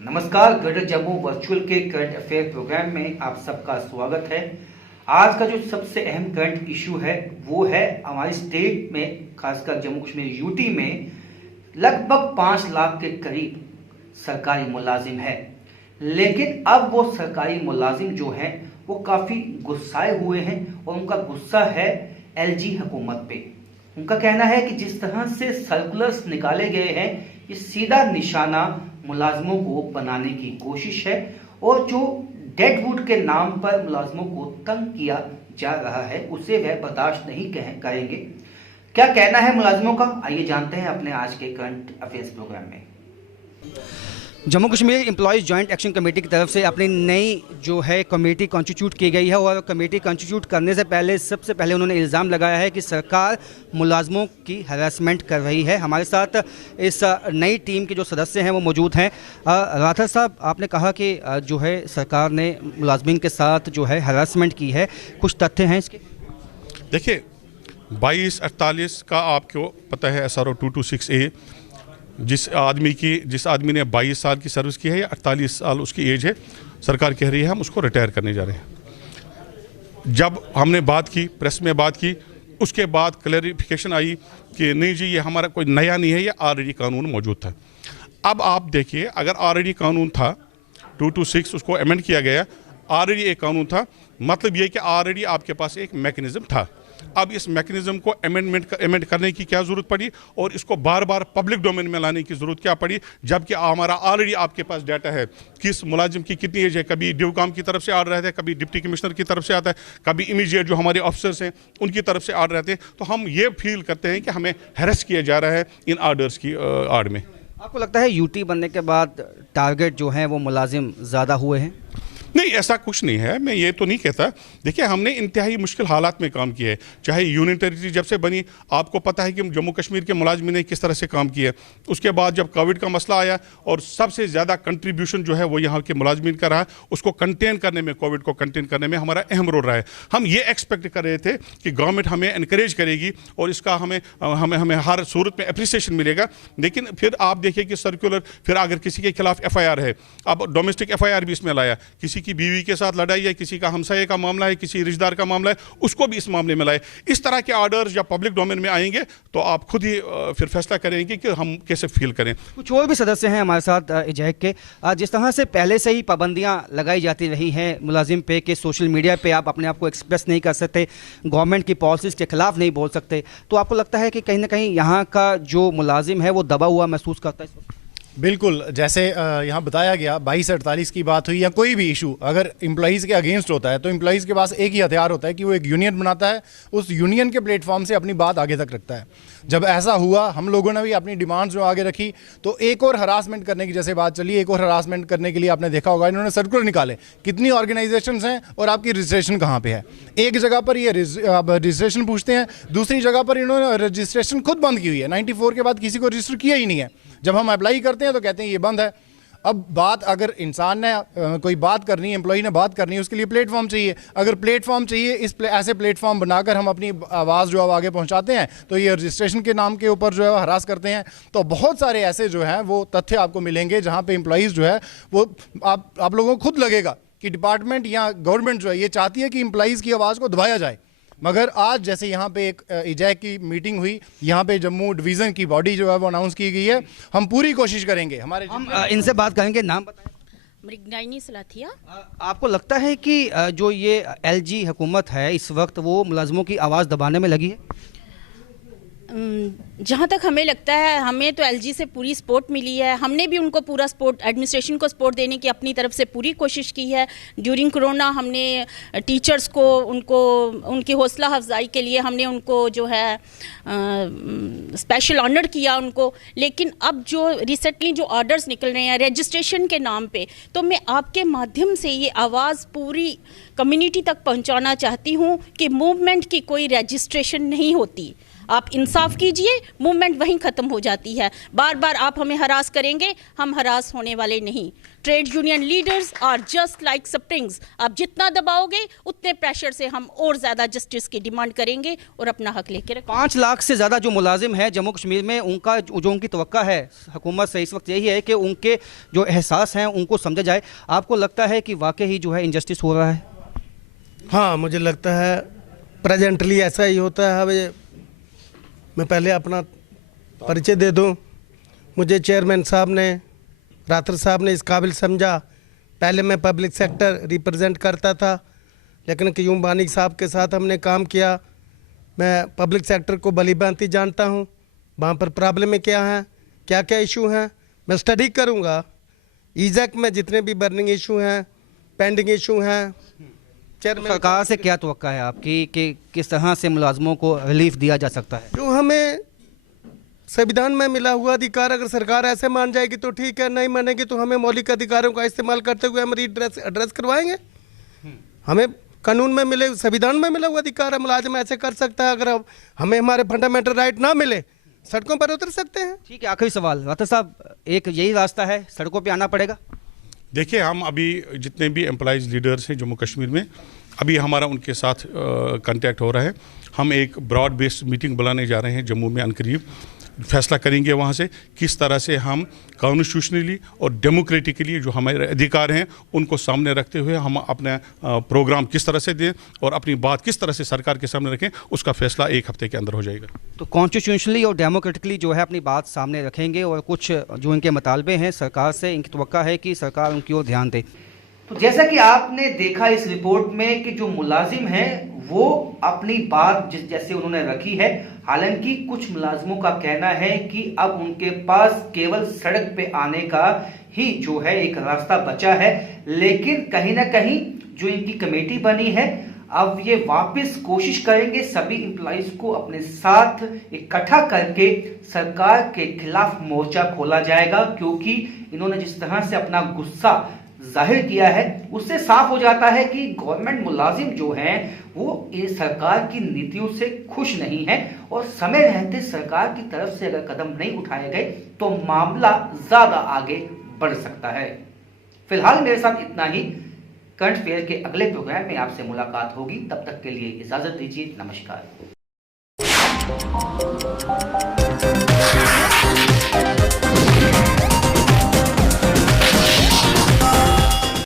नमस्कार, greater Jammu virtual के current affair programme में आप सबका स्वागत है। आज का जो सबसे अहम करंट इशू है वो है हमारी स्टेट में, खासकर जम्मू कश्मीर यूटी में लगभग 5 लाख के करीब सरकारी मुलाजिम है। लेकिन अब वो सरकारी मुलाजिम जो हैं वो काफ़ी गुस्साए हुए हैं और उनका गुस्सा है एलजी हुकूमत पे। उनका कहना है कि जिस तरह से सर्कुलर्स निकाले गए हैं ये सीधा निशाना मुलाजमों को बनाने की कोशिश है और जो डेडवुड के नाम पर मुलाजमों को तंग किया जा रहा है उसे वह बर्दाश्त नहीं करेंगे। क्या कहना है मुलाजमों का, आइए जानते हैं अपने आज के करंट अफेयर्स प्रोग्राम में। Jammu Kashmir employees joint action committee की तरफ से अपनी नई जो है कमेटी कॉन्स्टिट्यूट की गई है और कमेटी कॉन्स्टिट्यूट करने से पहले सबसे पहले उन्होंने इल्ज़ाम लगाया है कि सरकार मुलाजमों की हरासमेंट कर रही है। हमारे साथ इस नई टीम के जो सदस्य हैं वो मौजूद हैं। राठौर साहब, आपने कहा कि जो है सरकार ने मुलाजमीन के साथ जो है हरासमेंट की है, कुछ तथ्य हैं इसके? देखिए, 2248 का आपको पता है SRO 226A, जिस आदमी ने 22 साल की सर्विस की है या 48 साल उसकी एज है, सरकार कह रही है हम उसको रिटायर करने जा रहे हैं। जब हमने बात की, प्रेस में बात की, उसके बाद क्लैरिफिकेशन आई कि नहीं जी, ये हमारा कोई नया नहीं है, ये ऑलरेडी कानून मौजूद था। अब आप देखिए, अगर ऑलरेडी कानून था 226, उसको अमेंड किया गया, ऑलरेडी एक कानून था, मतलब ये कि ऑलरेडी आपके पास एक मैकेनिज्म था। अब इस मैकेनिज्म को अमेंड करने की क्या ज़रूरत पड़ी और इसको बार बार पब्लिक डोमेन में लाने की ज़रूरत क्या पड़ी, जबकि हमारा ऑलरेडी आपके पास डाटा है किस मुलाजिम की कितनी एज है। कभी ड्यूकाम की तरफ से आर्डर रहता है, कभी डिप्टी कमिश्नर की तरफ से आता है, कभी इमीडिएट जो हमारे ऑफिसर्स हैं उनकी तरफ से आर्डर रहते हैं। तो हम ये फील करते हैं कि हमें हैरेस किया जा रहा है इन आर्डर्स की आड़ में। आपको लगता है यूटी बनने के बाद टारगेट जो है वो मुलाजिम ज़्यादा हुए हैं? नहीं, ऐसा कुछ नहीं है, मैं ये तो नहीं कहता। देखिए, हमने इंतहाई मुश्किल हालात में काम किया है, चाहे यूनियन टेरिटरी जब से बनी, आपको पता है कि जम्मू कश्मीर के मुलाजमीन ने किस तरह से काम किया। उसके बाद जब कोविड का मसला आया और सबसे ज़्यादा कंट्रीब्यूशन जो है वो यहाँ के मुलाजमीन का रहा, उसको कंटेन करने में, कोविड को कंटेन करने में हमारा अहम रोल रहा है। हम ये एक्सपेक्ट कर रहे थे कि गवर्नमेंट हमें इनकरेज करेगी और इसका हमें हर सूरत में अप्रिसिएशन मिलेगा। लेकिन फिर आप देखिए कि सर्कुलर, फिर अगर किसी के खिलाफ FIR है, अब डोमेस्टिक FIR भी इसमें लाया, किसी की बीवी के साथ लड़ाई है, किसी का हमसाये का मामला है, किसी रिश्तेदार का मामला है, उसको भी इस मामले में लाए। इस तरह के ऑर्डर्स जब पब्लिक डोमेन में आएंगे तो आप खुद ही फिर फैसला करेंगे कि हम कैसे फील करें। कुछ और भी सदस्य हैं हमारे साथ इजहक के। जिस तरह से पहले से ही पाबंदियां लगाई जाती रही हैं मुलाजिम पे के, सोशल मीडिया पे आप अपने आप को एक्सप्रेस नहीं कर सकते, गवर्नमेंट की पॉलिसीज़ के खिलाफ नहीं बोल सकते, तो आपको लगता है कि कहीं ना कहीं यहाँ का जो मुलाजिम है वो दबा हुआ महसूस करता है? बिल्कुल, जैसे यहाँ बताया गया 2248 की बात हुई या कोई भी इशू अगर एम्प्लॉइज़ के अगेंस्ट होता है तो एम्प्लॉइज़ के पास एक ही हथियार होता है कि वो एक यूनियन बनाता है, उस यूनियन के प्लेटफॉर्म से अपनी बात आगे तक रखता है। जब ऐसा हुआ, हम लोगों ने भी अपनी डिमांड्स जो आगे रखी, तो एक और हरासमेंट करने की जैसे बात चली, एक और हरासमेंट करने के लिए आपने देखा होगा इन्होंने सर्कुलर निकाले, कितनी ऑर्गेनाइजेशंस हैं और आपकी रजिस्ट्रेशन कहाँ पे है। एक जगह पर ये रजिस्ट्रेशन पूछते हैं, दूसरी जगह पर इन्होंने रजिस्ट्रेशन खुद बंद की हुई है। 94 के बाद किसी को रजिस्टर किया ही नहीं है। जब हम अप्लाई करते हैं तो कहते हैं ये बंद है। अब बात, अगर इंसान ने कोई बात करनी है, एम्प्लॉई ने बात करनी है, उसके लिए प्लेटफॉर्म चाहिए। अगर प्लेटफॉर्म चाहिए, ऐसे प्लेटफॉर्म बनाकर हम अपनी आवाज़ जो है आगे पहुंचाते हैं, तो ये रजिस्ट्रेशन के नाम के ऊपर जो है हरास करते हैं। तो बहुत सारे ऐसे जो हैं वो तथ्य आपको मिलेंगे जहाँ पे एम्प्लॉइज़ जो है वो आप लोगों को खुद लगेगा कि डिपार्टमेंट या गवर्नमेंट जो है ये चाहती है कि एम्प्लॉइज़ की आवाज़ को दबाया जाए। मगर आज जैसे यहाँ पे एक इजहक की मीटिंग हुई, यहाँ पे जम्मू डिवीज़न की बॉडी जो है वो अनाउंस की गई है, हम पूरी कोशिश करेंगे। हम इनसे बात करेंगे। नाम बताएं। मृगनयनी सलाथिया। आपको लगता है कि जो ये LG हुकूमत है इस वक्त वो मुलाजमों की आवाज़ दबाने में लगी है? जहाँ तक हमें लगता है, हमें तो LG से पूरी सपोर्ट मिली है। हमने भी उनको पूरा सपोर्ट, एडमिनिस्ट्रेशन को सपोर्ट देने की अपनी तरफ से पूरी कोशिश की है। ड्यूरिंग कोरोना हमने टीचर्स को उनकी हौसला अफजाई के लिए हमने उनको जो है स्पेशल ऑनर किया उनको। लेकिन अब जो रिसेंटली जो ऑर्डर्स निकल रहे हैं रजिस्ट्रेशन के नाम पे, तो मैं आपके माध्यम से ये आवाज़ पूरी कम्युनिटी तक पहुंचाना चाहती हूं कि मूवमेंट की कोई रजिस्ट्रेशन नहीं होती। आप इंसाफ कीजिए, मूवमेंट वहीं ख़त्म हो जाती है। बार बार आप हमें हरास करेंगे, हम हरास होने वाले नहीं। Trade union leaders are just like springs, आप जितना दबाओगे उतने प्रेशर से हम और ज़्यादा जस्टिस की डिमांड करेंगे और अपना हक लेकर रखेंगे। 5 लाख से ज़्यादा जो मुलाजिम है जम्मू कश्मीर में, उनका जो उनकी तवक्का है हुकूमत से इस वक्त यही है कि उनके जो एहसास हैं उनको समझा जाए। आपको लगता है कि वाकई ही जो है इनजस्टिस हो रहा है? हाँ, मुझे लगता है प्रेजेंटली ऐसा ही होता है। अब मैं पहले अपना परिचय दे दूं। मुझे चेयरमैन साहब ने, रात्र साहब ने इस काबिल समझा। पहले मैं पब्लिक सेक्टर रिप्रेजेंट करता था, लेकिन क्यूम बानी साहब के साथ हमने काम किया। मैं पब्लिक सेक्टर को भली भांति जानता हूँ, वहाँ पर प्रॉब्लम क्या हैं, क्या क्या इशू हैं, मैं स्टडी करूँगा। ईजैक में जितने भी बर्निंग इशू हैं, पेंडिंग इशू हैं, सरकार से क्या तवक्का है आपकी कि किस तरह से मुलाजमों को रिलीफ दिया जा सकता है? जो हमें संविधान में मिला हुआ अधिकार अगर सरकार ऐसे मान जाएगी तो ठीक है, नहीं मानेगी तो हमें मौलिक अधिकारों का इस्तेमाल करते हुए हम एड्रेस करवाएंगे। हमें कानून में मिले, संविधान में मिला हुआ अधिकार है, मुलाजिम ऐसे कर सकता है। अगर हमें हमारे फंडामेंटल राइट ना मिले, सड़कों पर उतर सकते हैं। ठीक है, आखिरी सवाल राठौर साहब, एक यही रास्ता है, सड़कों पे आना पड़ेगा? देखिए, हम अभी जितने भी एम्प्लॉइज़ लीडर्स हैं जम्मू कश्मीर में, अभी हमारा उनके साथ कांटेक्ट हो रहा है। हम एक ब्रॉड बेस्ड मीटिंग बुलाने जा रहे हैं जम्मू में अनकरीब। फैसला करेंगे वहाँ से किस तरह से हम कॉन्स्टिट्यूशनली और डेमोक्रेटिकली जो हमारे अधिकार हैं उनको सामने रखते हुए हम अपना प्रोग्राम किस तरह से दें और अपनी बात किस तरह से सरकार के सामने रखें, उसका फैसला 1 हफ्ते के अंदर हो जाएगा। तो कॉन्स्टिट्यूशनली और डेमोक्रेटिकली जो है अपनी बात सामने रखेंगे और कुछ जो इनके मुतालबे हैं सरकार से, इनकी तवक्का है कि सरकार उनकी ओर ध्यान दे। तो जैसा कि आपने देखा इस रिपोर्ट में कि जो मुलाजिम हैं वो अपनी बात जैसे उन्होंने रखी है। हालांकि कुछ मुलाजिमों का कहना है कि अब उनके पास केवल सड़क पे आने का ही जो है एक रास्ता बचा है, लेकिन कहीं ना कहीं जो इनकी कमेटी बनी है अब ये वापस कोशिश करेंगे सभी एम्प्लॉइज को अपने साथ इकट्ठा करके सरकार के खिलाफ मोर्चा खोला जाएगा, क्योंकि इन्होंने जिस तरह से अपना गुस्सा जाहिर किया है उससे साफ हो जाता है कि गवर्नमेंट मुलाजिम जो हैं वो इस सरकार की नीतियों से खुश नहीं है और समय रहते सरकार की तरफ से अगर कदम नहीं उठाए गए तो मामला ज्यादा आगे बढ़ सकता है। फिलहाल मेरे साथ इतना ही। करंट अफेयर के अगले प्रोग्राम में आपसे मुलाकात होगी, तब तक के लिए इजाजत दीजिए। नमस्कार।